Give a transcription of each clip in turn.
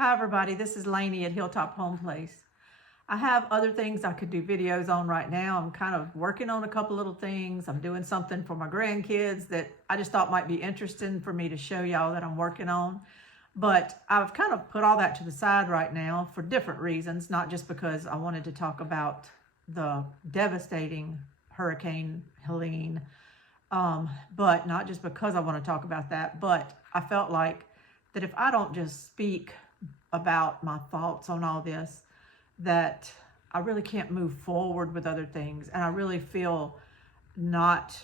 Hi everybody, this is Lainey at Hilltop Home Place. I have other things I could do videos on right now. I'm kind of working on a couple little things. I'm doing something for my grandkids that I just thought might be interesting for me to show y'all that I'm working on. But I've kind of put all that to the side right now for different reasons, not just because I wanted to talk about the devastating Hurricane Helene, but not just because I want to talk about that, but I felt like that if I don't just speak about my thoughts on all this, that I really can't move forward with other things. And I really feel not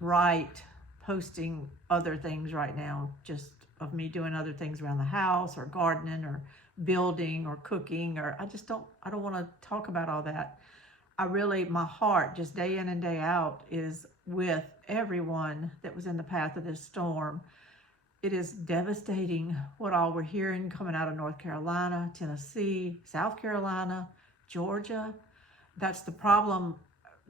right posting other things right now, just of me doing other things around the house or gardening or building or cooking, or I don't want to talk about all that. My heart just day in and day out is with everyone that was in the path of this storm. It is devastating what all we're hearing coming out of North Carolina, Tennessee, South Carolina, Georgia. That's the problem.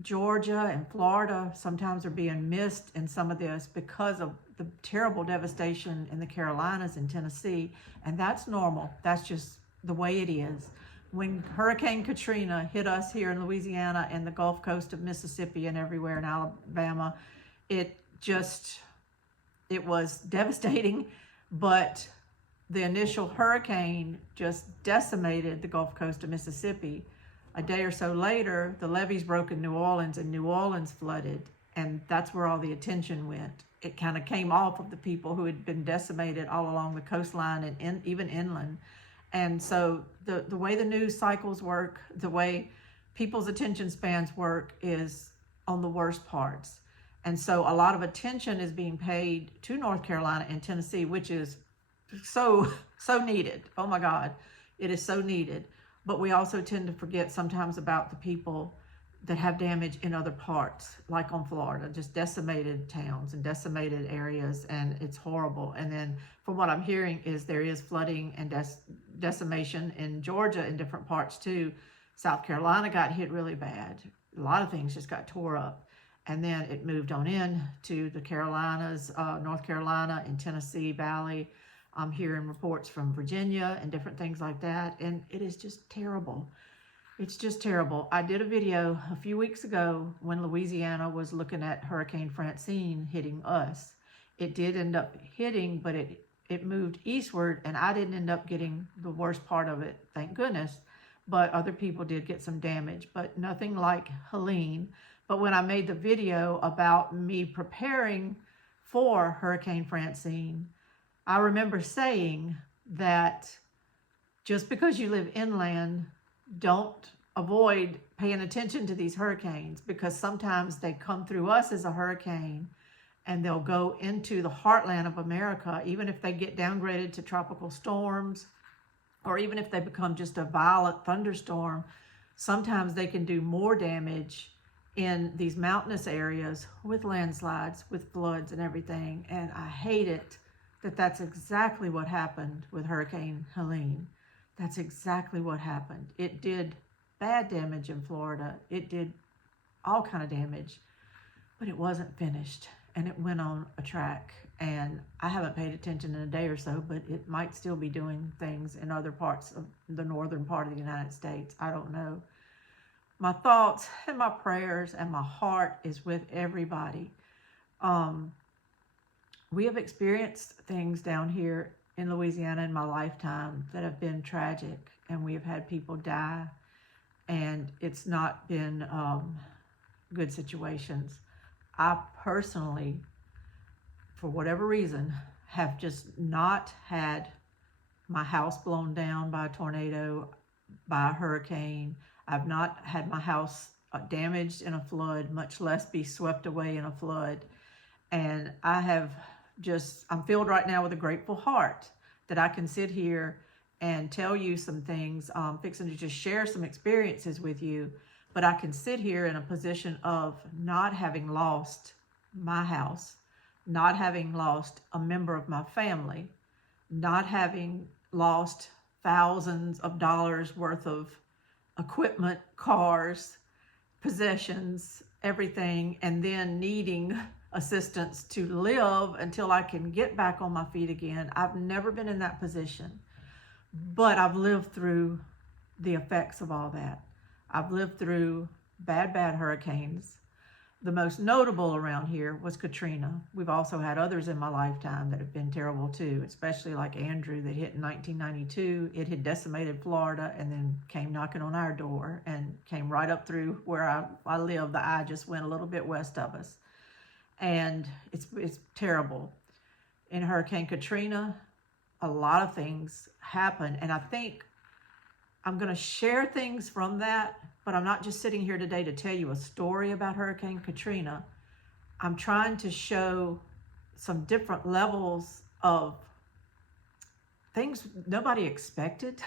Georgia and Florida sometimes are being missed in some of this because of the terrible devastation in the Carolinas and Tennessee. And that's normal. That's just the way it is. When Hurricane Katrina hit us here in Louisiana and the Gulf Coast of Mississippi and everywhere in Alabama, it was devastating, but the initial hurricane just decimated the Gulf Coast of Mississippi. A day or so later, the levees broke in New Orleans and New Orleans flooded, and that's where all the attention went. It kind of came off of the people who had been decimated all along the coastline and even inland. And so the way the news cycles work, the way people's attention spans work is on the worst parts. And so a lot of attention is being paid to North Carolina and Tennessee, which is so needed. Oh my God, it is so needed. But we also tend to forget sometimes about the people that have damage in other parts, like on Florida, just decimated towns and decimated areas, and it's horrible. And then from what I'm hearing is there is flooding and decimation in Georgia in different parts too. South Carolina got hit really bad. A lot of things just got tore up. And then it moved on in to the Carolinas, North Carolina and Tennessee Valley. I'm hearing reports from Virginia and different things like that. And it is just terrible. It's just terrible. I did a video a few weeks ago when Louisiana was looking at Hurricane Francine hitting us. It did end up hitting, but it moved eastward, and I didn't end up getting the worst part of it, thank goodness. But other people did get some damage, but nothing like Helene. But when I made the video about me preparing for Hurricane Francine, I remember saying that just because you live inland, don't avoid paying attention to these hurricanes, because sometimes they come through us as a hurricane and they'll go into the heartland of America, even if they get downgraded to tropical storms, or even if they become just a violent thunderstorm. Sometimes they can do more damage in these mountainous areas with landslides, with floods and everything. And I hate it that that's exactly what happened with Hurricane Helene. That's exactly what happened. It did bad damage in Florida. It did all kind of damage, but it wasn't finished, and it went on a track. And I haven't paid attention in a day or so, but it might still be doing things in other parts of the northern part of the United States. I don't know. My thoughts and my prayers and my heart is with everybody. We have experienced things down here in Louisiana in my lifetime that have been tragic, and we have had people die, and it's not been good situations. I personally, for whatever reason, have just not had my house blown down by a tornado, by a hurricane. I've not had my house damaged in a flood, much less be swept away in a flood. And I'm filled right now with a grateful heart that I can sit here and tell you some things, fixing to just share some experiences with you. But I can sit here in a position of not having lost my house, not having lost a member of my family, not having lost thousands of dollars worth of equipment, cars, possessions, everything, and then needing assistance to live until I can get back on my feet again. I've never been in that position. But I've lived through the effects of all that. I've lived through bad hurricanes. The most notable around here was Katrina. We've also had others in my lifetime that have been terrible too, especially like Andrew that hit in 1992. It had decimated Florida and then came knocking on our door and came right up through where I live. The eye just went a little bit west of us. And it's terrible. In Hurricane Katrina, a lot of things happened. And I think I'm going to share things from that, but I'm not just sitting here today to tell you a story about Hurricane Katrina. I'm trying to show some different levels of things nobody expected.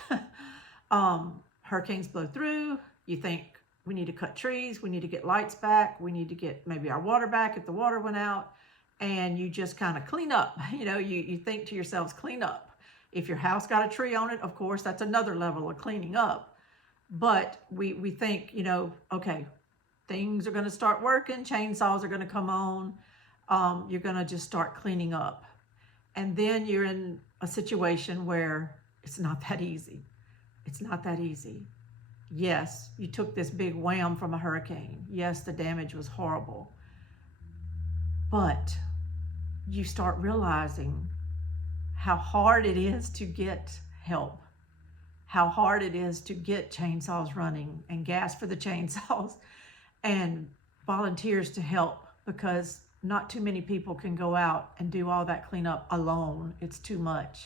Hurricanes blow through. You think we need to cut trees. We need to get lights back. We need to get maybe our water back if the water went out. And you just kind of clean up. You know, you think to yourselves, clean up. If your house got a tree on it, of course, that's another level of cleaning up. But we think, you know, okay, things are going to start working. Chainsaws are going to come on. You're going to just start cleaning up. And then you're in a situation where it's not that easy. It's not that easy. Yes, you took this big wham from a hurricane. Yes, the damage was horrible. But you start realizing how hard it is to get help, how hard it is to get chainsaws running and gas for the chainsaws and volunteers to help, because not too many people can go out and do all that cleanup alone. It's too much.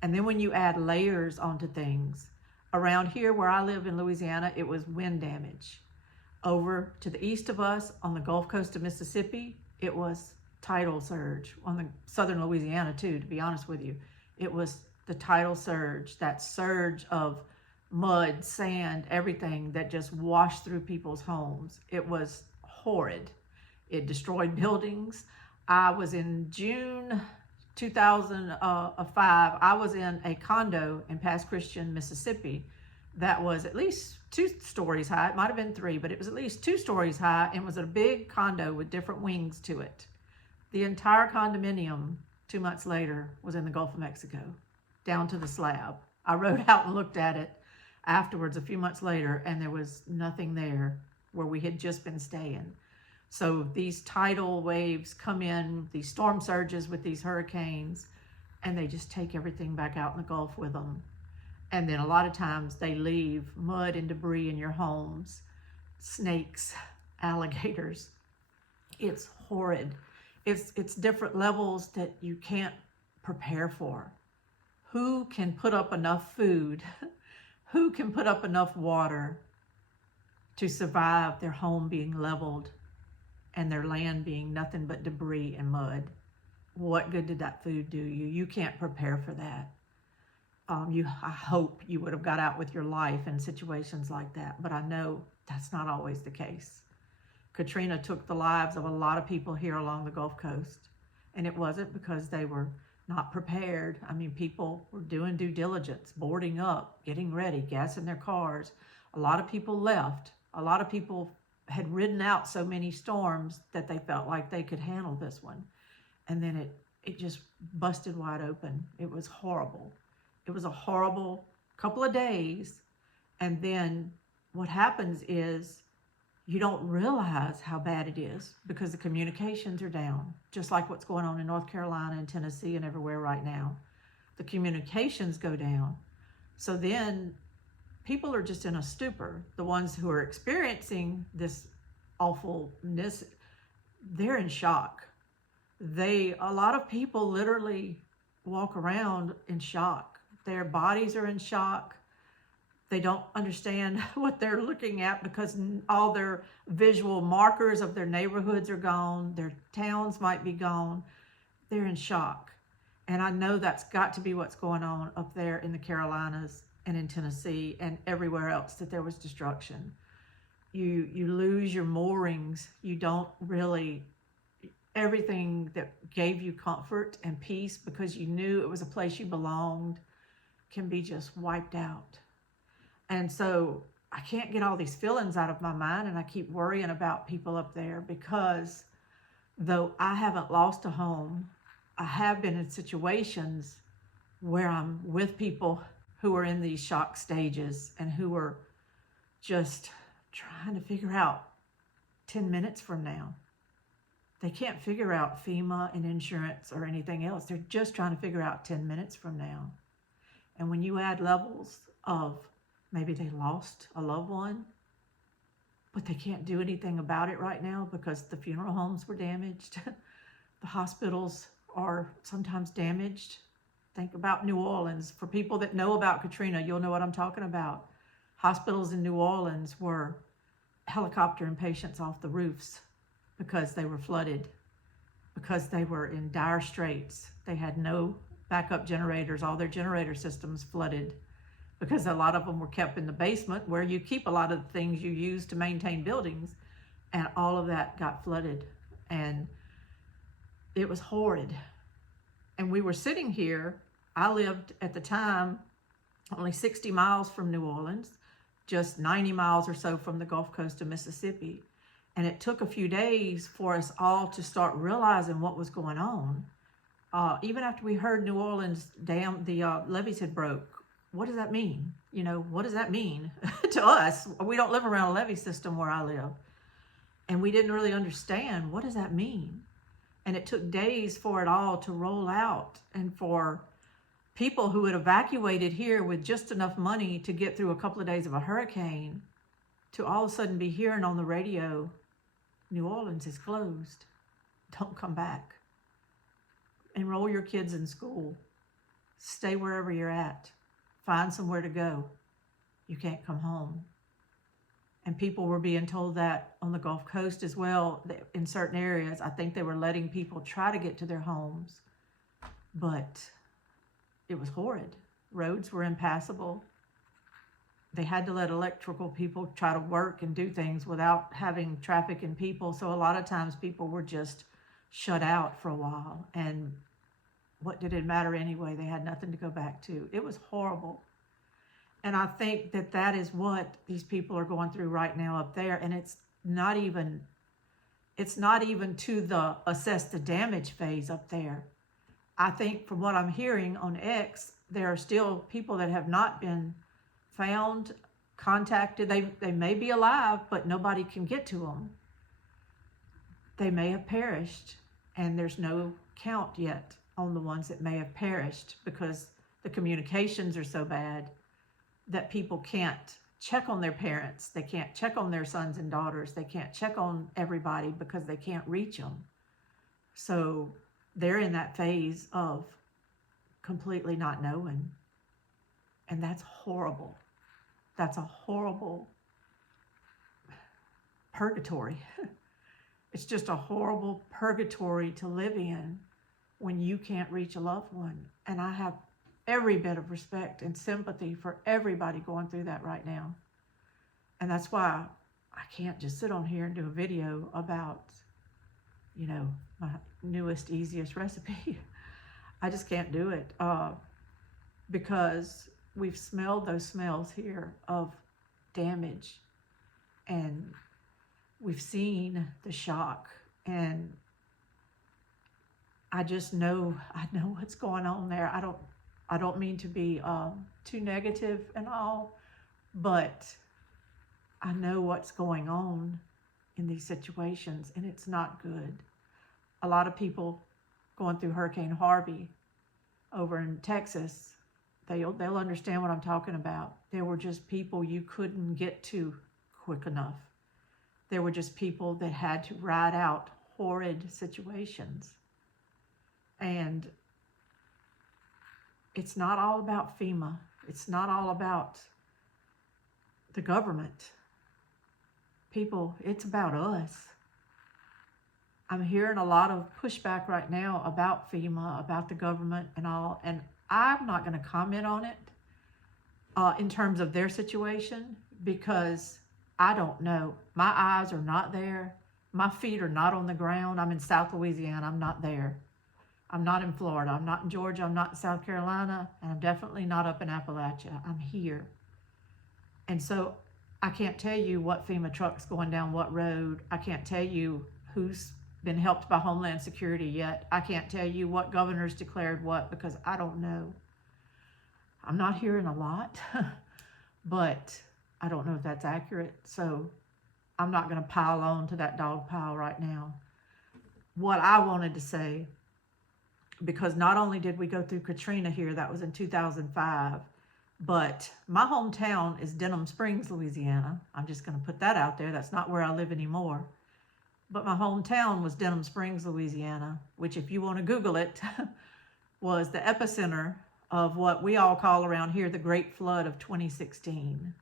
And then when you add layers onto things, around here where I live in Louisiana, it was wind damage. Over to the east of us on the Gulf Coast of Mississippi, it was tidal surge. On the southern Louisiana too, to be honest with you. It was the tidal surge, that surge of mud, sand, everything that just washed through people's homes. It was horrid. It destroyed buildings. I was in June 2005, I was in a condo in Pass Christian, Mississippi that was at least 2 stories high. It might have been 3, but it was at least 2 stories high and was a big condo with different wings to it. The entire condominium 2 months later was in the Gulf of Mexico, down to the slab. I rode out and looked at it afterwards a few months later, and there was nothing there where we had just been staying. So these tidal waves come in, these storm surges with these hurricanes, and they just take everything back out in the Gulf with them. And then a lot of times they leave mud and debris in your homes, snakes, alligators. It's horrid. It's different levels that you can't prepare for. Who can put up enough food? Who can put up enough water to survive their home being leveled and their land being nothing but debris and mud? What good did that food do you? You can't prepare for that. I hope you would have got out with your life in situations like that, but I know that's not always the case. Katrina took the lives of a lot of people here along the Gulf Coast, and it wasn't because they were not prepared. I mean, people were doing due diligence, boarding up, getting ready, gassing their cars. A lot of people left. A lot of people had ridden out so many storms that they felt like they could handle this one. And then it just busted wide open. It was horrible. It was a horrible couple of days. And then what happens is you don't realize how bad it is because the communications are down, just like what's going on in North Carolina and Tennessee and everywhere right now. The communications go down. So then people are just in a stupor. The ones who are experiencing this awfulness, they're in shock. A lot of people literally walk around in shock. Their bodies are in shock. They don't understand what they're looking at because all their visual markers of their neighborhoods are gone. Their towns might be gone. They're in shock. And I know that's got to be what's going on up there in the Carolinas and in Tennessee and everywhere else that there was destruction. You lose your moorings. You don't really, everything that gave you comfort and peace because you knew it was a place you belonged can be just wiped out. And so I can't get all these feelings out of my mind, and I keep worrying about people up there because though I haven't lost a home, I have been in situations where I'm with people who are in these shock stages and who are just trying to figure out 10 minutes from now. They can't figure out FEMA and insurance or anything else. They're just trying to figure out 10 minutes from now. And when you add levels of maybe they lost a loved one, but they can't do anything about it right now because the funeral homes were damaged. The hospitals are sometimes damaged. Think about New Orleans. For people that know about Katrina, you'll know what I'm talking about. Hospitals in New Orleans were helicoptering patients off the roofs because they were flooded, because they were in dire straits. They had no backup generators. All their generator systems flooded because a lot of them were kept in the basement where you keep a lot of the things you use to maintain buildings, and all of that got flooded, and it was horrid. And we were sitting here. I lived at the time only 60 miles from New Orleans, just 90 miles or so from the Gulf Coast of Mississippi. And it took a few days for us all to start realizing what was going on. Even after we heard New Orleans dam, the levees had broke. What does that mean? You know, what does that mean to us? We don't live around a levee system where I live. And we didn't really understand, what does that mean? And it took days for it all to roll out, and for people who had evacuated here with just enough money to get through a couple of days of a hurricane to all of a sudden be hearing on the radio, New Orleans is closed. Don't come back. Enroll your kids in school. Stay wherever you're at. Find somewhere to go. You can't come home. And people were being told that on the Gulf Coast as well. In certain areas, I think they were letting people try to get to their homes, but it was horrid. Roads were impassable. They had to let electrical people try to work and do things without having traffic and people. So a lot of times people were just shut out for a while. And what did it matter anyway? They had nothing to go back to. It was horrible. And I think that that is what these people are going through right now up there. And it's not even to the assess the damage phase up there. I think from what I'm hearing on X, there are still people that have not been found, contacted. They may be alive, but nobody can get to them. They may have perished, and there's no count yet on the ones that may have perished because the communications are so bad that people can't check on their parents. They can't check on their sons and daughters. They can't check on everybody because they can't reach them. So they're in that phase of completely not knowing. And that's horrible. That's a horrible purgatory. It's just a horrible purgatory to live in when you can't reach a loved one. And I have every bit of respect and sympathy for everybody going through that right now. And that's why I can't just sit on here and do a video about, you know, my newest, easiest recipe. I just can't do it because we've smelled those smells here of damage, and we've seen the shock, and I know what's going on there. I don't mean to be too negative and all, but I know what's going on in these situations, and it's not good. A lot of people going through Hurricane Harvey over in Texas, they'll understand what I'm talking about. There were just people you couldn't get to quick enough. There were just people that had to ride out horrid situations. And it's not all about FEMA. It's not all about the government. People, it's about us. I'm hearing a lot of pushback right now about FEMA, about the government and all, and I'm not going to comment on it in terms of their situation because I don't know. My eyes are not there. My feet are not on the ground. I'm in South Louisiana. I'm not there. I'm not in Florida. I'm not in Georgia. I'm not in South Carolina. And I'm definitely not up in Appalachia. I'm here. And so I can't tell you what FEMA truck's going down what road. I can't tell you who's been helped by Homeland Security yet. I can't tell you what governor's declared what because I don't know. I'm not hearing a lot, but I don't know if that's accurate. So I'm not going to pile on to that dog pile right now. What I wanted to say, because not only did we go through Katrina here, that was in 2005, but my hometown is Denham Springs, Louisiana. I'm just going to put that out there. That's not where I live anymore. But my hometown was Denham Springs, Louisiana, which, if you want to Google it, was the epicenter of what we all call around here the Great Flood of 2016.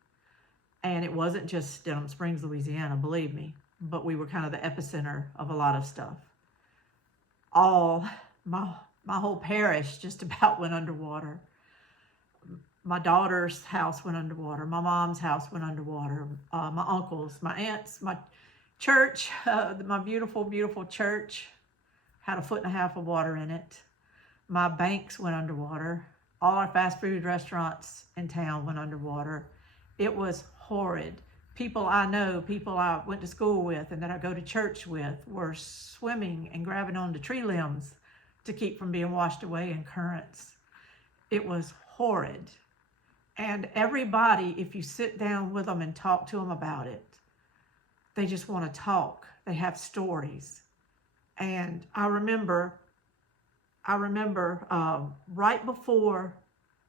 And it wasn't just Denham Springs, Louisiana, believe me, but we were kind of the epicenter of a lot of stuff. My whole parish just about went underwater. My daughter's house went underwater. My mom's house went underwater. My uncles, my aunts, my church, my beautiful, beautiful church had 1.5 feet of water in it. My banks went underwater. All our fast food restaurants in town went underwater. It was horrid. People I know, people I went to school with and that I go to church with were swimming and grabbing onto tree limbs to keep from being washed away in currents. It was horrid. And everybody, if you sit down with them and talk to them about it, they just want to talk. They have stories. And I remember right before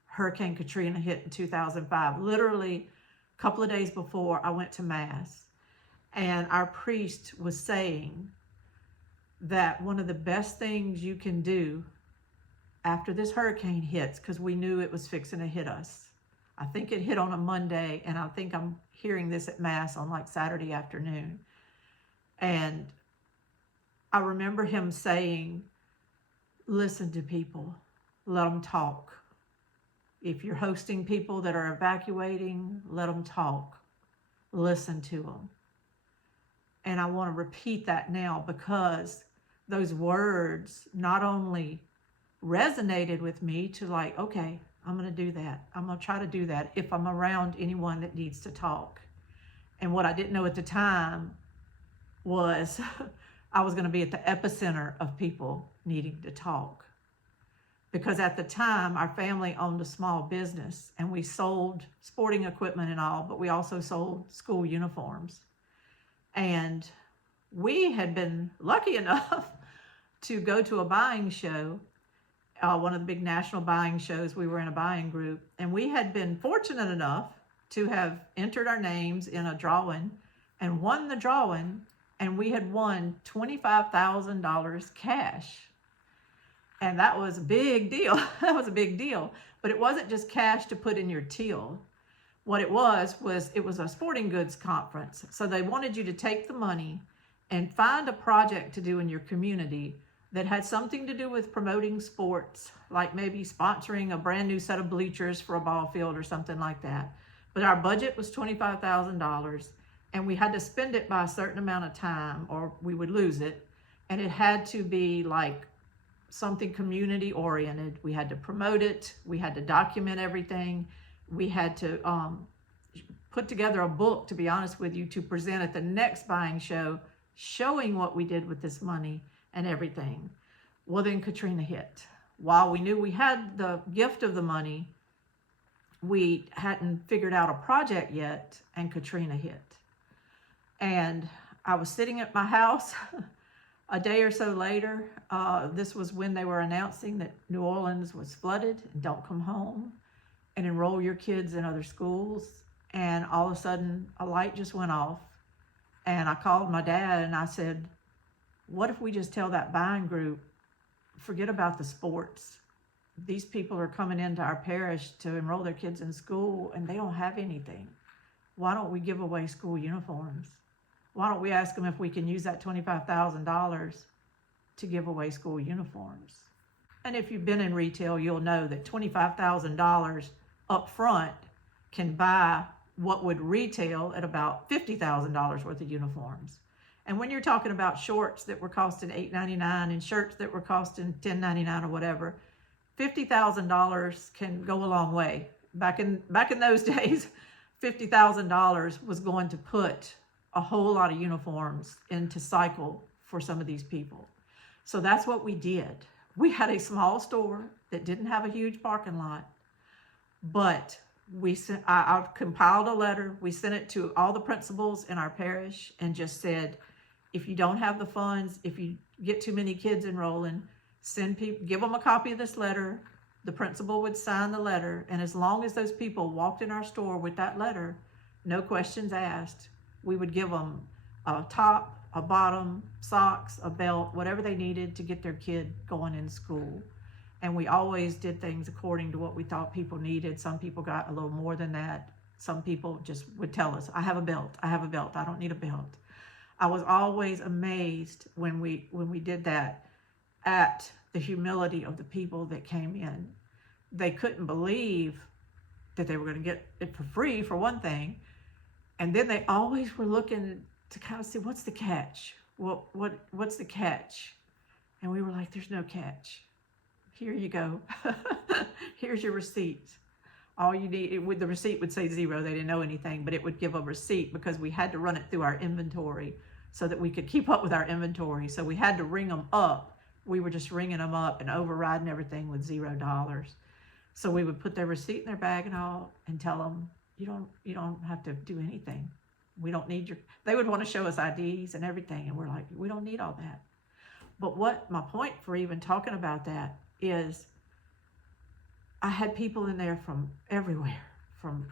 Hurricane Katrina hit in 2005, literally a couple of days before, I went to Mass. And our priest was saying that one of the best things you can do after this hurricane hits, because we knew it was fixing to hit us. I think it hit on a Monday, and I think I'm hearing this at Mass on like Saturday afternoon. And I remember him saying, listen to people, let them talk. If you're hosting people that are evacuating, let them talk. Listen to them. And I want to repeat that now, because those words not only resonated with me to like, okay, I'm going to do that. I'm going to try to do that if I'm around anyone that needs to talk. And what I didn't know at the time was I was going to be at the epicenter of people needing to talk. Because at the time, our family owned a small business and we sold sporting equipment and all, but we also sold school uniforms. And we had been lucky enough to go to a buying show, one of the big national buying shows. We were in a buying group, and we had been fortunate enough to have entered our names in a drawing and won the drawing, and we had won $25,000 cash. And that was a big deal. That was a big deal. But it wasn't just cash to put in your till. What it was a sporting goods conference. So they wanted you to take the money and find a project to do in your community that had something to do with promoting sports, like maybe sponsoring a brand new set of bleachers for a ball field or something like that. But our budget was $25,000, and we had to spend it by a certain amount of time or we would lose it. And it had to be like something community oriented. We had to promote it. We had to document everything. We had to put together a book, to be honest with you, to present at the next buying show, showing what we did with this money and everything. Well, then Katrina hit. While we knew we had the gift of the money, we hadn't figured out a project yet, and Katrina hit. And I was sitting at my house a day or so later. This was when they were announcing that New Orleans was flooded and don't come home and enroll your kids in other schools. And all of a sudden, a light just went off. And I called my dad and I said, what if we just tell that buying group, forget about the sports. These people are coming into our parish to enroll their kids in school and they don't have anything. Why don't we give away school uniforms? Why don't we ask them if we can use that $25,000 to give away school uniforms? And if you've been in retail, you'll know that $25,000 up front can buy what would retail at about $50,000 worth of uniforms. And when you're talking about shorts that were costing $8.99 and shirts that were costing $10.99 or whatever, $50,000 can go a long way. Back in those days, $50,000 was going to put a whole lot of uniforms into cycle for some of these people. So that's what we did. We had a small store that didn't have a huge parking lot. But I compiled a letter. We sent it to all the principals in our parish and just said, if you don't have the funds, if you get too many kids enrolling, give them a copy of this letter. The principal would sign the letter, and as long as those people walked in our store with that letter, no questions asked, we would give them a top, a bottom, socks, a belt, whatever they needed to get their kid going in school. And we always did things according to what we thought people needed. Some people got a little more than that. Some people just would tell us, I have a belt, I have a belt, I don't need a belt. I was always amazed when we did that at the humility of the people that came in. They couldn't believe that they were going to get it for free, for one thing. And then they always were looking to kind of see, what's the catch? What's the catch? And we were like, there's no catch. Here you go. Here's your receipt. All you need, the receipt would say 0. They didn't know anything, but it would give a receipt because we had to run it through our inventory so that we could keep up with our inventory. So we had to ring them up. We were just ringing them up and overriding everything with $0. So we would put their receipt in their bag and all, and tell them, you don't have to do anything. We don't need they would want to show us IDs and everything. And we're like, we don't need all that. But what my point for even talking about that is, I had people in there from everywhere, from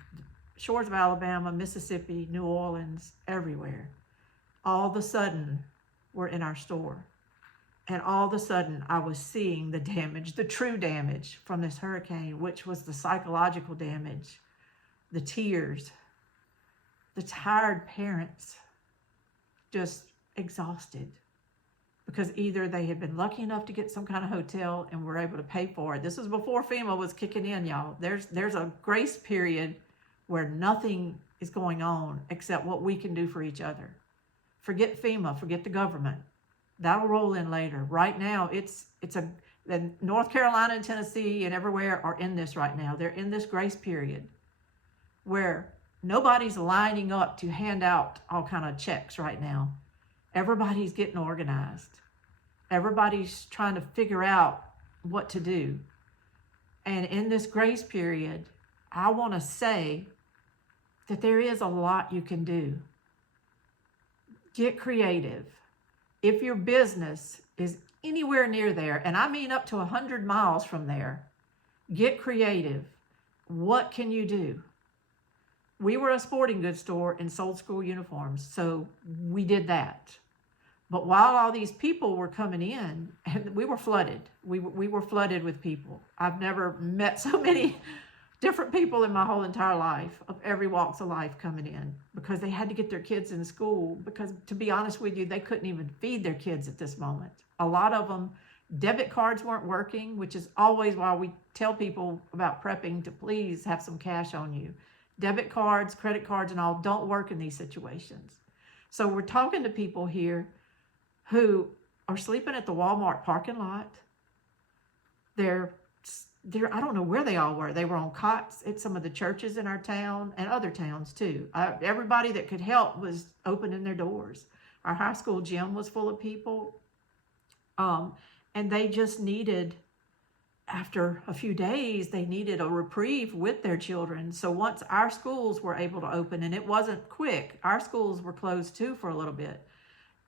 shores of Alabama, Mississippi, New Orleans, everywhere. All of a sudden, we're in our store. And all of a sudden, I was seeing the damage, the true damage from this hurricane, which was the psychological damage, the tears, the tired parents, just exhausted. Because either they had been lucky enough to get some kind of hotel and were able to pay for it. This was before FEMA was kicking in, y'all. There's a grace period where nothing is going on except what we can do for each other. Forget FEMA, forget the government. That'll roll in later. Right now, the North Carolina and Tennessee and everywhere are in this right now. They're in this grace period where nobody's lining up to hand out all kind of checks right now. Everybody's getting organized. Everybody's trying to figure out what to do. And in this grace period, I want to say that there is a lot you can do. Get creative. If your business is anywhere near there, and I mean up to 100 miles from there, get creative. What can you do? We were a sporting goods store and sold school uniforms, so we did that. But while all these people were coming in, and we were flooded. We were flooded with people. I've never met so many different people in my whole entire life, of every walks of life coming in, because they had to get their kids in school, because to be honest with you, they couldn't even feed their kids at this moment. A lot of them, debit cards weren't working, which is always why we tell people about prepping to please have some cash on you. Debit cards, credit cards, and all don't work in these situations. So we're talking to people here who are sleeping at the Walmart parking lot. They're I don't know where they all were. They were on cots at some of the churches in our town and other towns too. Everybody that could help was opening their doors. Our high school gym was full of people. And they just needed, after a few days, they needed a reprieve with their children. So once our schools were able to open, and it wasn't quick, our schools were closed too for a little bit.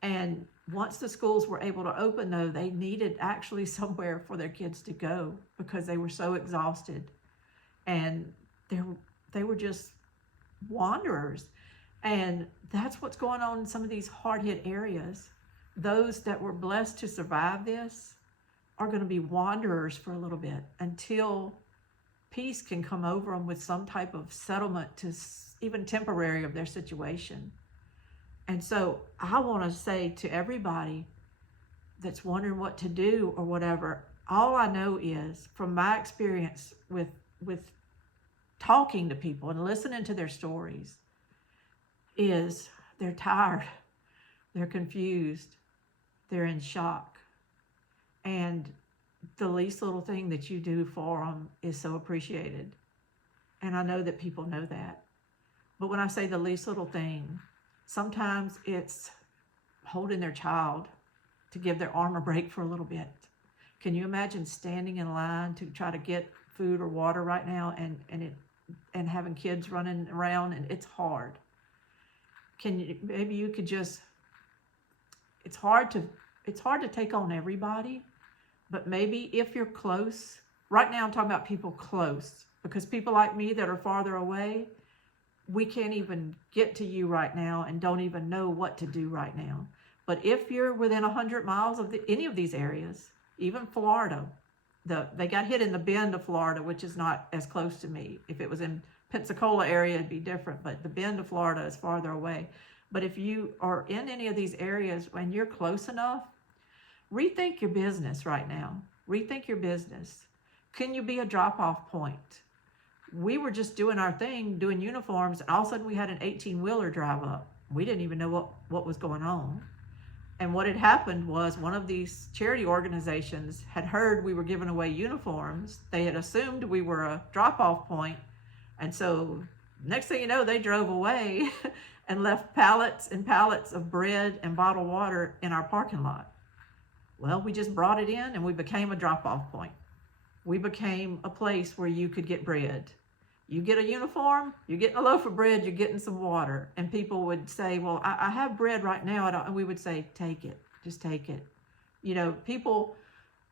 And once the schools were able to open, though, they needed actually somewhere for their kids to go because they were so exhausted. And they were just wanderers. And that's what's going on in some of these hard-hit areas. Those that were blessed to survive this are going to be wanderers for a little bit until peace can come over them with some type of settlement to even temporary of their situation. And so I want to say to everybody that's wondering what to do or whatever, all I know is from my experience with talking to people and listening to their stories is they're tired, they're confused, they're in shock. And the least little thing that you do for them is so appreciated. And I know that people know that. But when I say the least little thing, sometimes it's holding their child to give their arm a break for a little bit. Can you imagine standing in line to try to get food or water right now, and having kids running around, and it's hard. Maybe you could just, it's hard to take on everybody, but maybe if you're close, right now I'm talking about people close, because people like me that are farther away, we can't even get to you right now and don't even know what to do right now. But if you're within 100 miles of any of these areas, even Florida, they got hit in the Bend of Florida, which is not as close to me. If it was in Pensacola area, it'd be different, but the Bend of Florida is farther away. But if you are in any of these areas and you're close enough, rethink your business right now. Rethink your business. Can you be a drop-off point? We were just doing our thing, doing uniforms, and all of a sudden we had an 18-wheeler drive up. We didn't even know what was going on. And what had happened was one of these charity organizations had heard we were giving away uniforms. They had assumed we were a drop-off point. And so next thing you know, they drove away and left pallets and pallets of bread and bottled water in our parking lot. Well, we just brought it in and we became a drop-off point. We became a place where you could get bread. You get a uniform, you're getting a loaf of bread, you're getting some water. And people would say, well, I have bread right now. And we would say, take it, just take it. You know, people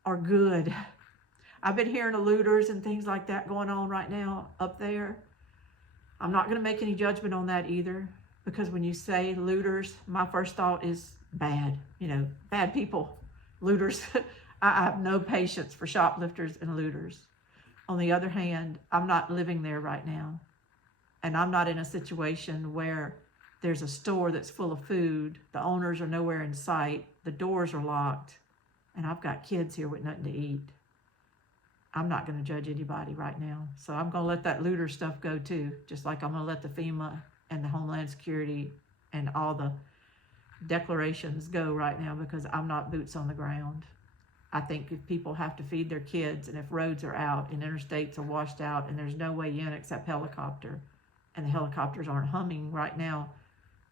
are good. I've been hearing of looters and things like that going on right now up there. I'm not going to make any judgment on that either, because when you say looters, my first thought is bad, you know, bad people, looters. I have no patience for shoplifters and looters. On the other hand, I'm not living there right now. And I'm not in a situation where there's a store that's full of food, the owners are nowhere in sight, the doors are locked, and I've got kids here with nothing to eat. I'm not going to judge anybody right now. So I'm going to let that looter stuff go too, just like I'm going to let the FEMA and the Homeland Security and all the declarations go right now, because I'm not boots on the ground. I think if people have to feed their kids, and if roads are out and interstates are washed out and there's no way in except helicopter, and the helicopters aren't humming right now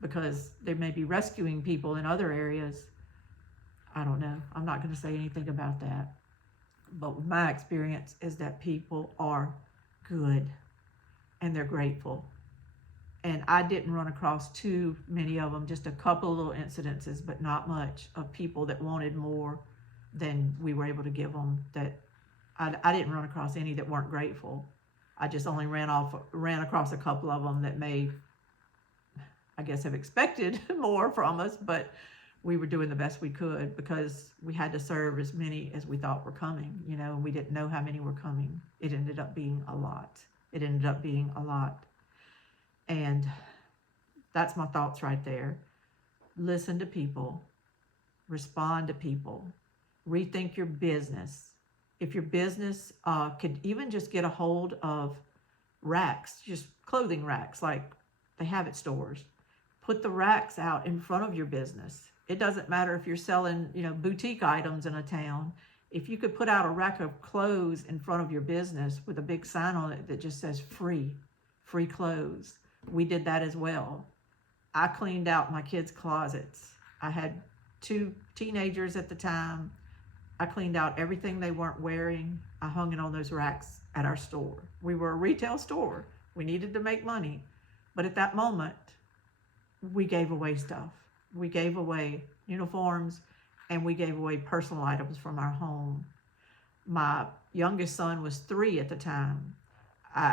because they may be rescuing people in other areas, I don't know. I'm not going to say anything about that. But my experience is that people are good and they're grateful. And I didn't run across too many of them, just a couple of little incidences, but not much, of people that wanted more than we were able to give them. That I didn't run across any that weren't grateful. I just only ran across a couple of them that may, I guess, have expected more from us, but we were doing the best we could because we had to serve as many as we thought were coming. You know, we didn't know how many were coming. It ended up being a lot. And that's my thoughts right there. Listen to people. Respond to people. Rethink your business. If your business could even just get a hold of racks, just clothing racks like they have at stores. Put the racks out in front of your business. It doesn't matter if you're selling, you know, boutique items in a town. If you could put out a rack of clothes in front of your business with a big sign on it that just says free clothes. We did that as well. I cleaned out my kids' closets. I had 2 teenagers at the time. I cleaned out everything they weren't wearing. I hung it on those racks at our store. We were a retail store. We needed to make money. But at that moment, we gave away stuff. We gave away uniforms, and we gave away personal items from our home. My youngest son was 3 at the time.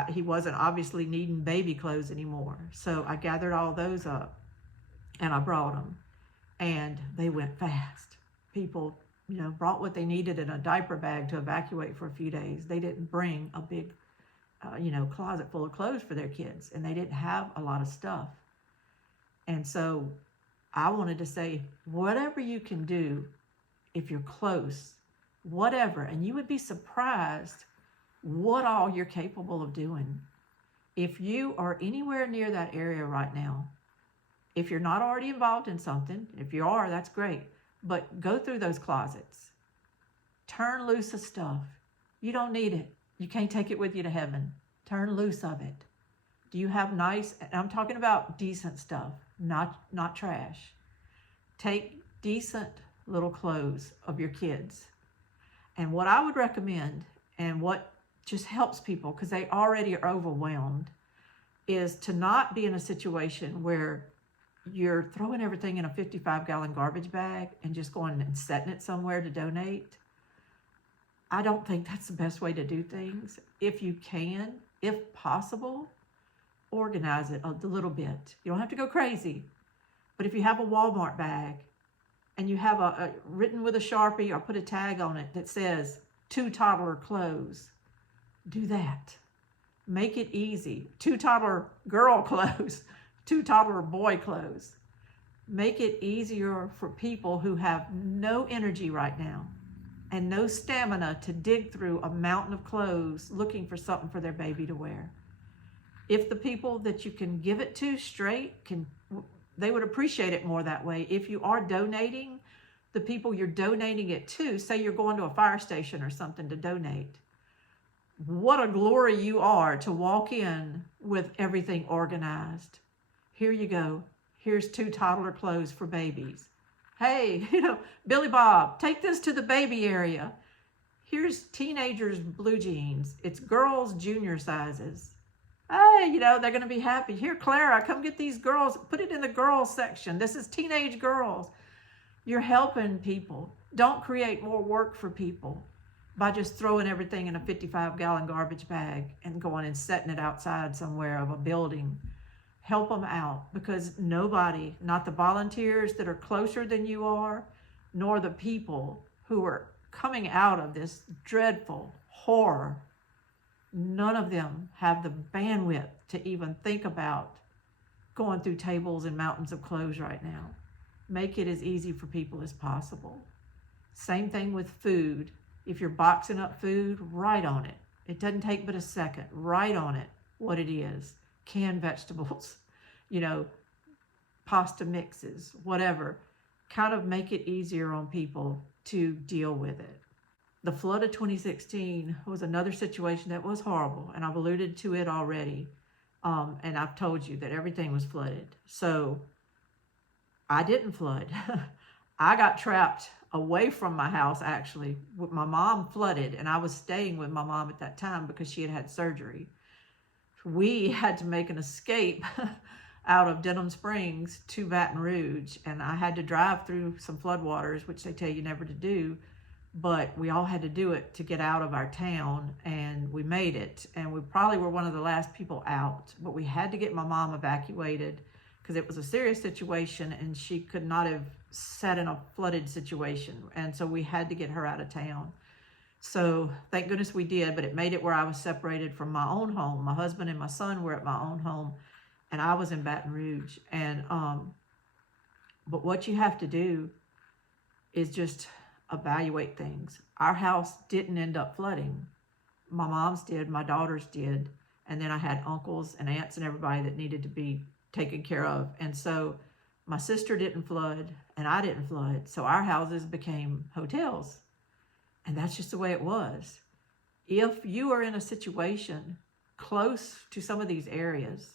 He wasn't obviously needing baby clothes anymore. So I gathered all those up and I brought them, and they went fast. People, you know, brought what they needed in a diaper bag to evacuate for a few days. They didn't bring a big, closet full of clothes for their kids, and they didn't have a lot of stuff. And so I wanted to say, whatever you can do, if you're close, whatever, and you would be surprised what all you're capable of doing. If you are anywhere near that area right now, if you're not already involved in something, if you are, that's great, but go through those closets. Turn loose of stuff. You don't need it. You can't take it with you to heaven. Turn loose of it. Do you have nice, I'm talking about decent stuff, not trash. Take decent little clothes of your kids. And what I would recommend, and what just helps people because they already are overwhelmed, is to not be in a situation where you're throwing everything in a 55-gallon garbage bag and just going and setting it somewhere to donate. I don't think that's the best way to do things. If you can, if possible, organize it a little bit. You don't have to go crazy. But if you have a Walmart bag and you have a written with a Sharpie or put a tag on it that says 2 toddler clothes, do that. Make it easy. 2 toddler girl clothes, 2 toddler boy clothes. Make it easier for people who have no energy right now and no stamina to dig through a mountain of clothes looking for something for their baby to wear. If the people that you can give it to straight they would appreciate it more that way. If you are donating, the people you're donating it to, say you're going to a fire station or something to donate, what a glory you are to walk in with everything organized. Here you go. Here's 2 toddler clothes for babies. Hey, Billy Bob, take this to the baby area. Here's teenagers' blue jeans. It's girls' junior sizes. Hey, they're going to be happy. Here, Clara, come get these girls. Put it in the girls section. This is teenage girls. You're helping people. Don't create more work for people by just throwing everything in a 55-gallon garbage bag and going and setting it outside somewhere of a building. Help them out, because nobody, not the volunteers that are closer than you are, nor the people who are coming out of this dreadful horror, none of them have the bandwidth to even think about going through tables and mountains of clothes right now. Make it as easy for people as possible. Same thing with food. If you're boxing up food, write on it. It doesn't take but a second. Write on it what it is. Canned vegetables, pasta mixes, whatever. Kind of make it easier on people to deal with it. The flood of 2016 was another situation that was horrible, and I've alluded to it already. And I've told you that everything was flooded. So I didn't flood. I got trapped away from my house, actually. My mom flooded, and I was staying with my mom at that time because she had had surgery. We had to make an escape out of Denham Springs to Baton Rouge, and I had to drive through some floodwaters, which they tell you never to do, but we all had to do it to get out of our town, and we made it. And we probably were one of the last people out, but we had to get my mom evacuated because it was a serious situation and she could not have sat in a flooded situation, and so we had to get her out of town. So thank goodness we did, but it made it where I was separated from my own home. My husband and my son were at my own home, and I was in Baton Rouge. And but what you have to do is just evaluate things. Our house didn't end up flooding. My mom's did, my daughters did, and then I had uncles and aunts and everybody that needed to be taken care of. And so my sister didn't flood and I didn't flood, so our houses became hotels. And that's just the way it was. If you are in a situation close to some of these areas,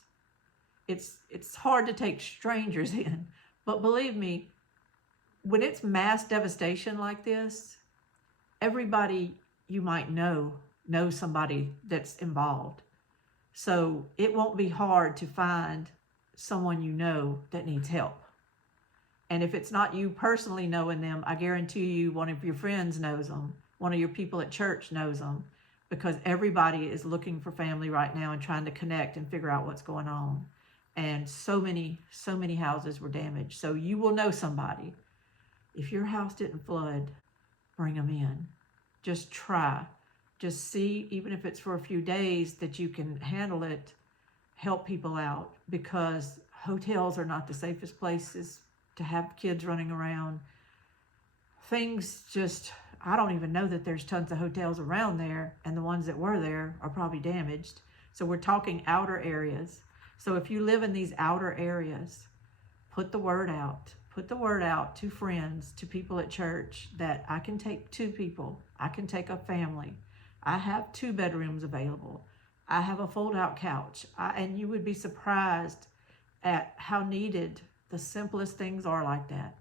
it's hard to take strangers in. But believe me, when it's mass devastation like this, everybody you might know knows somebody that's involved. So it won't be hard to find someone you know that needs help. And if it's not you personally knowing them, I guarantee you one of your friends knows them. One of your people at church knows them, because everybody is looking for family right now and trying to connect and figure out what's going on. And so many houses were damaged. So you will know somebody. If your house didn't flood, bring them in. Just try. Just see, even if it's for a few days, that you can handle it. Help people out, because hotels are not the safest places to have kids running around. Things just, I don't even know that there's tons of hotels around there, and the ones that were there are probably damaged. So we're talking outer areas. So if you live in these outer areas, put the word out. Put the word out to friends, to people at church, that I can take 2 people. I can take a family. I have 2 bedrooms available. I have a fold-out couch. And you would be surprised at how needed the simplest things are like that.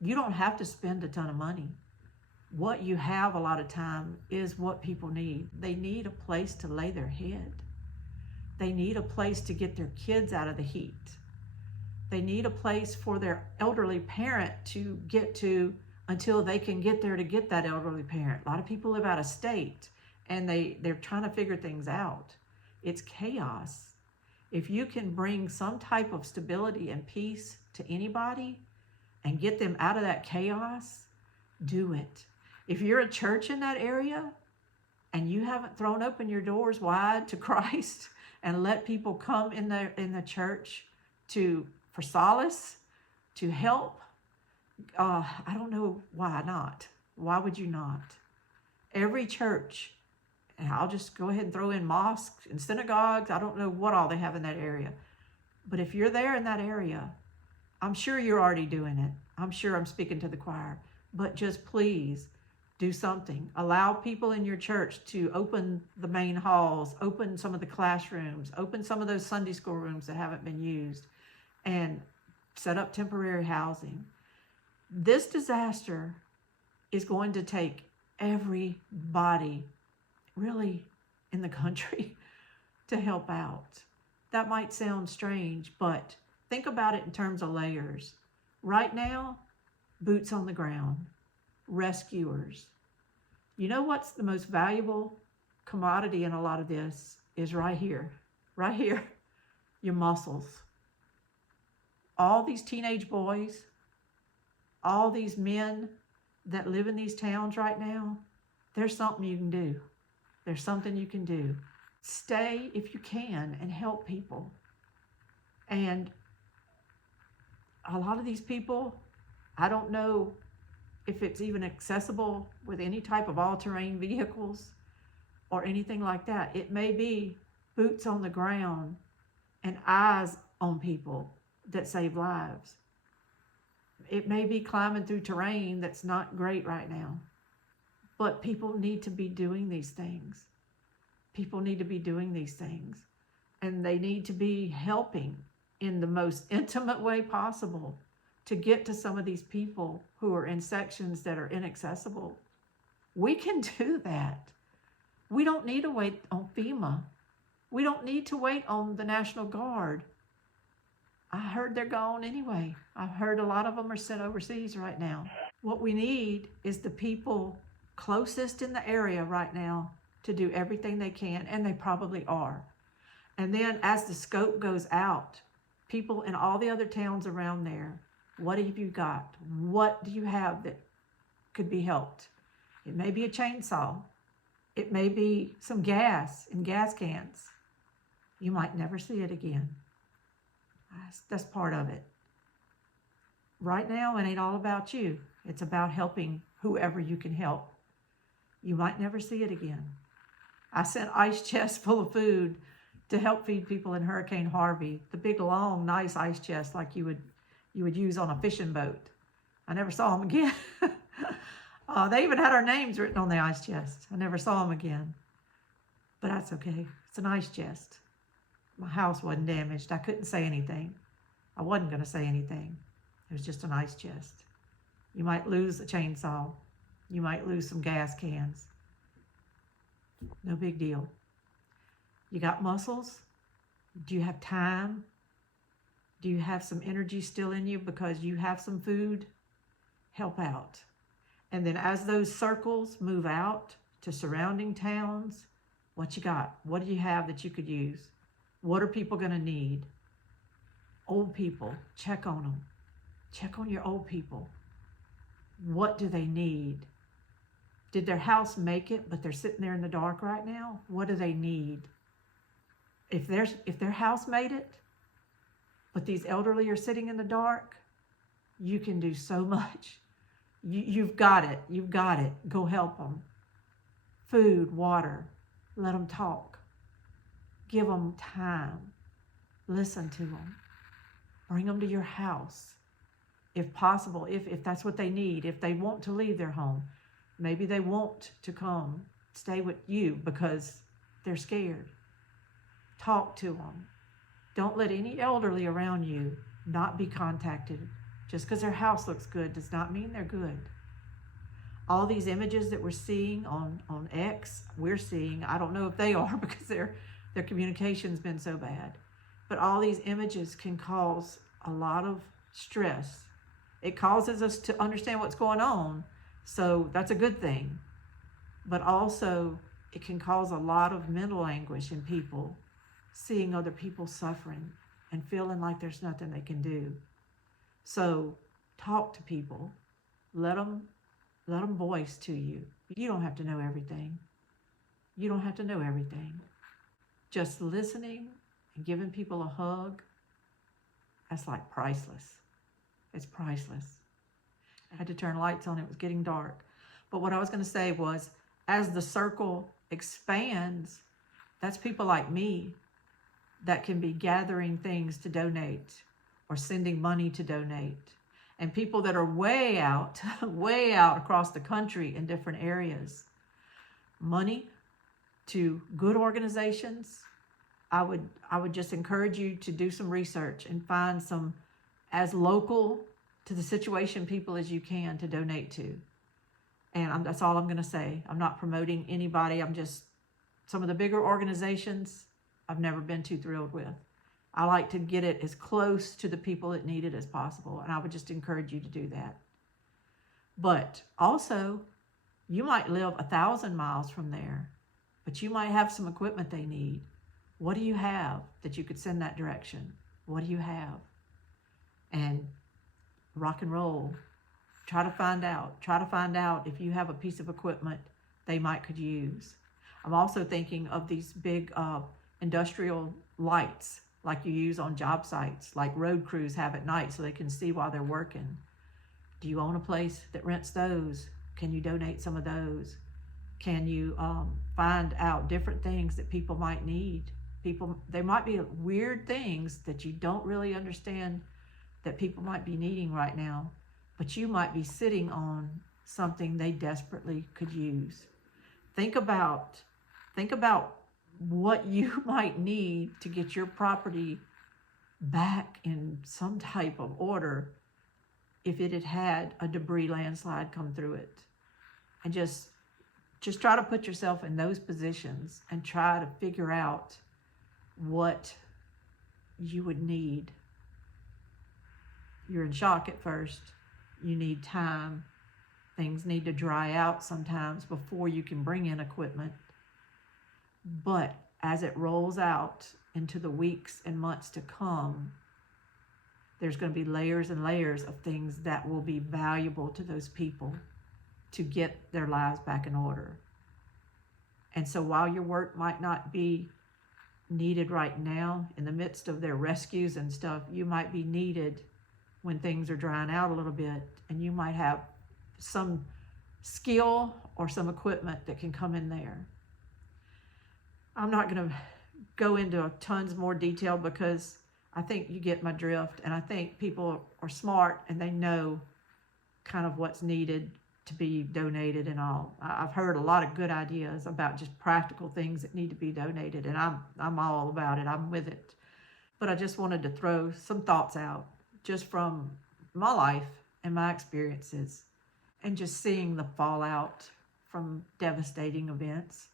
You don't have to spend a ton of money. what you have a lot of time is what people need. They need a place to lay their head. They need a place to get their kids out of the heat. They need a place for their elderly parent to get to until they can get there to get that elderly parent. A lot of people live out of state and they're trying to figure things out. It's chaos. If you can bring some type of stability and peace to anybody and get them out of that chaos, do it. If you're a church in that area and you haven't thrown open your doors wide to Christ and let people come in the church for solace, to help, I don't know why not. Why would you not? Every church, and I'll just go ahead and throw in mosques and synagogues. I don't know what all they have in that area. But if you're there in that area, I'm sure you're already doing it. I'm sure I'm speaking to the choir. But just please do something. Allow people in your church to open the main halls, open some of the classrooms, open some of those Sunday school rooms that haven't been used, and set up temporary housing. This disaster is going to take everybody really in the country to help out. That might sound strange, but think about it in terms of layers. Right now, boots on the ground, rescuers. You know what's the most valuable commodity in a lot of this is right here, your muscles. All these teenage boys, all these men that live in these towns right now, there's something you can do. There's something you can do. Stay if you can and help people. And a lot of these people, I don't know if it's even accessible with any type of all-terrain vehicles or anything like that. It may be boots on the ground and eyes on people that save lives. It may be climbing through terrain that's not great right now. But people need to be doing these things. People need to be doing these things. And they need to be helping in the most intimate way possible to get to some of these people who are in sections that are inaccessible. We can do that. We don't need to wait on FEMA. We don't need to wait on the National Guard. I heard they're gone anyway. I've heard a lot of them are sent overseas right now. What we need is the people closest in the area right now to do everything they can, and they probably are. And then as the scope goes out, people in all the other towns around there, what have you got? What do you have that could be helped? It may be a chainsaw. It may be some gas in gas cans. You might never see it again. That's part of it. Right now, it ain't all about you. It's about helping whoever you can help. You might never see it again. I sent ice chests full of food to help feed people in Hurricane Harvey. The big, long, nice ice chests like you would use on a fishing boat. I never saw them again. They even had our names written on the ice chest. I never saw them again. But that's okay. It's an ice chest. My house wasn't damaged. I couldn't say anything. I wasn't going to say anything. It was just an ice chest. You might lose a chainsaw. You might lose some gas cans. No big deal. You got muscles? Do you have time? Do you have some energy still in you because you have some food? Help out. And then as those circles move out to surrounding towns, what you got? What do you have that you could use? What are people going to need? Old people, check on them. Check on your old people. What do they need? Did their house make it, but they're sitting there in the dark right now? What do they need? If their house made it, but these elderly are sitting in the dark, you can do so much. You've got it. You've got it. Go help them. Food, water. Let them talk. Give them time. Listen to them. Bring them to your house. If possible, if that's what they need, if they want to leave their home, maybe they want to come stay with you because they're scared. Talk to them. Don't let any elderly around you not be contacted. Just because their house looks good does not mean they're good. All these images that we're seeing on X, we're seeing, I don't know if they are because their communication's been so bad, but all these images can cause a lot of stress. It causes us to understand what's going on, so that's a good thing. But also, it can cause a lot of mental anguish in people, seeing other people suffering and feeling like there's nothing they can do. So talk to people. Let them voice to you. You don't have to know everything. You don't have to know everything. Just listening and giving people a hug, that's like priceless. It's priceless. I had to turn lights on. It was getting dark. But what I was going to say was, as the circle expands, that's people like me that can be gathering things to donate or sending money to donate. And people that are way out across the country in different areas. Money to good organizations. I would just encourage you to do some research and find some as local to the situation people as you can to donate to. And that's all I'm going to say. I'm not promoting anybody. I'm just, some of the bigger organizations I've never been too thrilled with. I like to get it as close to the people that need it as possible. And I would just encourage you to do that. But also, you might live 1,000 miles from there, but you might have some equipment they need. What do you have that you could send that direction? What do you have? And rock and roll. Try to find out if you have a piece of equipment they might could use. I'm also thinking of these big industrial lights like you use on job sites, like road crews have at night so they can see while they're working. Do you own a place that rents those? Can you donate some of those? Can you find out different things that people might need? They might be weird things that you don't really understand that people might be needing right now, but you might be sitting on something they desperately could use. Think about what you might need to get your property back in some type of order if it had had a debris landslide come through it. And just try to put yourself in those positions and try to figure out what you would need. You're in shock at first. You need time. Things need to dry out sometimes before you can bring in equipment. But as it rolls out into the weeks and months to come, there's going to be layers and layers of things that will be valuable to those people to get their lives back in order. And so while your work might not be needed right now in the midst of their rescues and stuff, you might be needed when things are drying out a little bit, and you might have some skill or some equipment that can come in there. I'm not going to go into tons more detail because I think you get my drift, and I think people are smart and they know kind of what's needed to be donated and all. I've heard a lot of good ideas about just practical things that need to be donated, and I'm all about it. I'm with it. But I just wanted to throw some thoughts out just from my life and my experiences and just seeing the fallout from devastating events.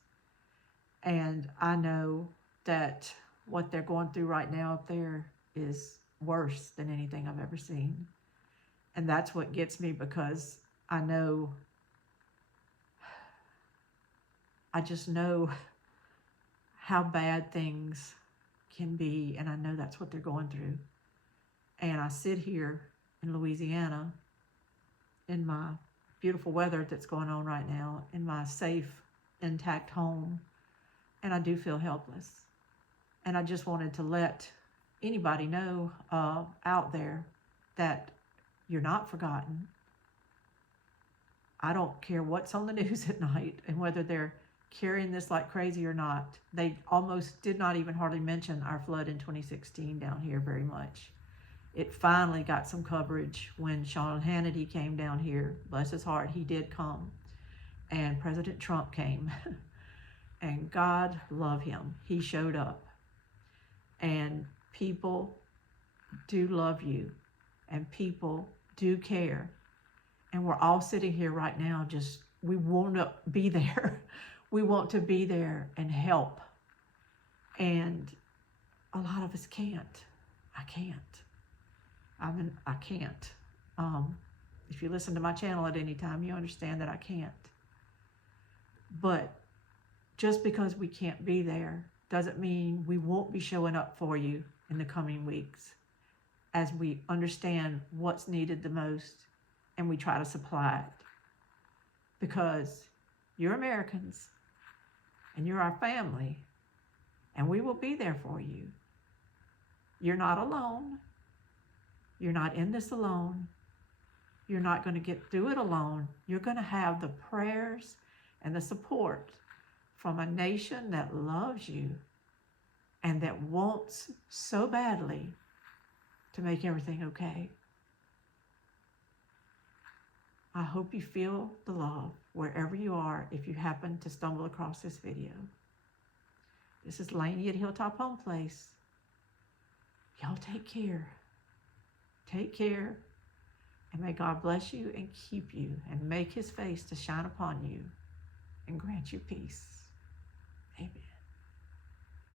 And I know that what they're going through right now up there is worse than anything I've ever seen. And that's what gets me, because I just know how bad things can be, and I know that's what they're going through. And I sit here in Louisiana in my beautiful weather that's going on right now, in my safe, intact home, and I do feel helpless. And I just wanted to let anybody know out there that you're not forgotten. I don't care what's on the news at night and whether they're carrying this like crazy or not. They almost did not even hardly mention our flood in 2016 down here very much. It finally got some coverage when Sean Hannity came down here. Bless his heart, he did come. And President Trump came. And God love him. He showed up. And people do love you. And people do care. And we're all sitting here right now, just, we want to be there. We want to be there and help. And a lot of us can't. I can't. I can't. If you listen to my channel at any time, you understand that I can't. But just because we can't be there doesn't mean we won't be showing up for you in the coming weeks as we understand what's needed the most and we try to supply it. Because you're Americans and you're our family and we will be there for you. You're not alone. You're not in this alone. You're not going to get through it alone. You're going to have the prayers and the support from a nation that loves you and that wants so badly to make everything okay. I hope you feel the love wherever you are if you happen to stumble across this video. This is Lainey at Hilltop Home Place. Y'all take care. Take care. And may God bless you and keep you and make his face to shine upon you and grant you peace. Amen.